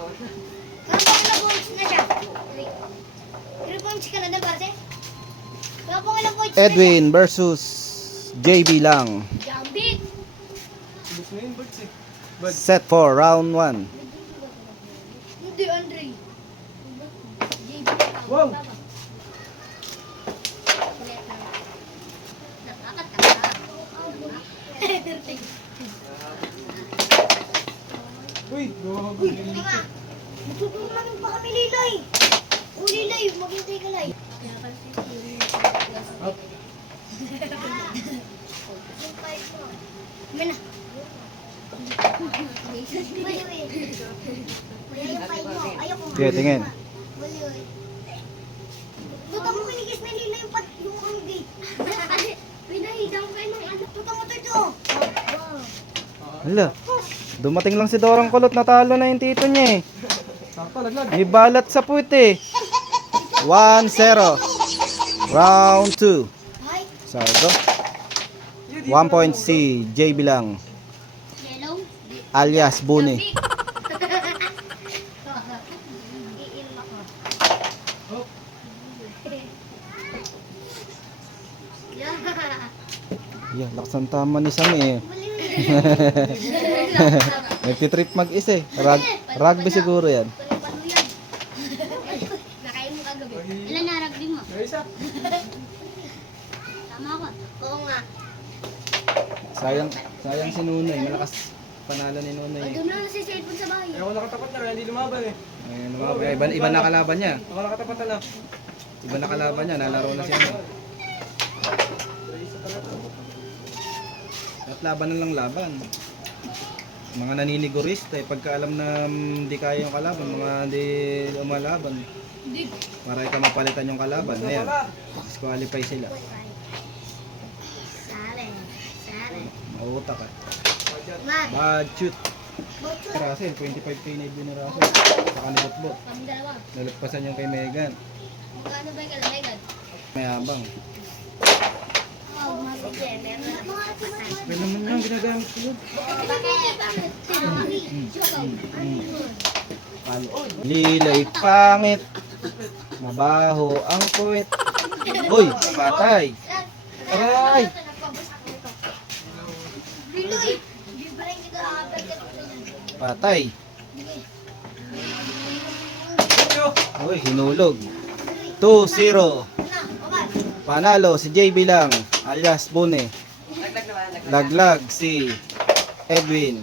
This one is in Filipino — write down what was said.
Kapag ilang points na siya? 3 points ka na na, parce? Kapag ilang points na siya? Edwin versus JB lang. Jambit! Set for round 1. Hindi, Andre. Wow! Uy! Uy, teka. Magtutulungan pa kami, Lilay. O, Lilay, maghintay ka, Lay. Up. Amin na. Ayoko nga. Sige, tingin. Tuta mo kinikis na Lilay yung gate. Pinahidang kayo ng ano. Tuta mo ito. Hala. Dumating lang si Dorang Kulot, natalo na yung tito niya eh. Sakto, laglag. May balat sa puwit eh. 1-0. Round 2. Ay, Sardo. 1 point si JB lang. yellow. Alias Buni. Iinom ako. Oh, Yeah, lakas ng tama ni Sam eh. Nagtitrip mag-isa eh. Rugby siguro yan. Nakain mo kagabi. Ilan na rugby mo? may isa. Tama ako. Oo nga. Sayang si Nunoy. Malakas panalo ni Nunoy. Doon na si cellphone sa bahay. Eh, ako nakatapat na, kaya hindi lumaban eh. Ayun, iba na kalaban niya. Ako nakatapat na lang. Iba na kalaban niya. Nalaro na siya. At laban na lang laban. Mga naninigurista eh. Pagka alam na hindi kaya yung kalaban, mga hindi umalaban. Hindi. Maray ka mapalitan yung kalaban. Ayan. Disqualify sila. Sare. Sare. Mautak eh. Mag. Bad shoot. Botso. Russell, 25k na ibig ni Russell. Saka ni Botbot. Kami dalawa. Nalagpasan yung kay Megan. Magkano ba yung kalagay? Mayabang. Oh, masigyan. Meron na mga Pero naman lang ginagamit ko yun. Bakit? Lilay pangit. Mabaho ang puwit. Uy, patay. Aray. Biloy! Hindi ba rin kita nakabalik ka dito yan? Patay. Uy, hinulog. 2-0. Panalo si JB lang alias Bune. Laglag si Edwin.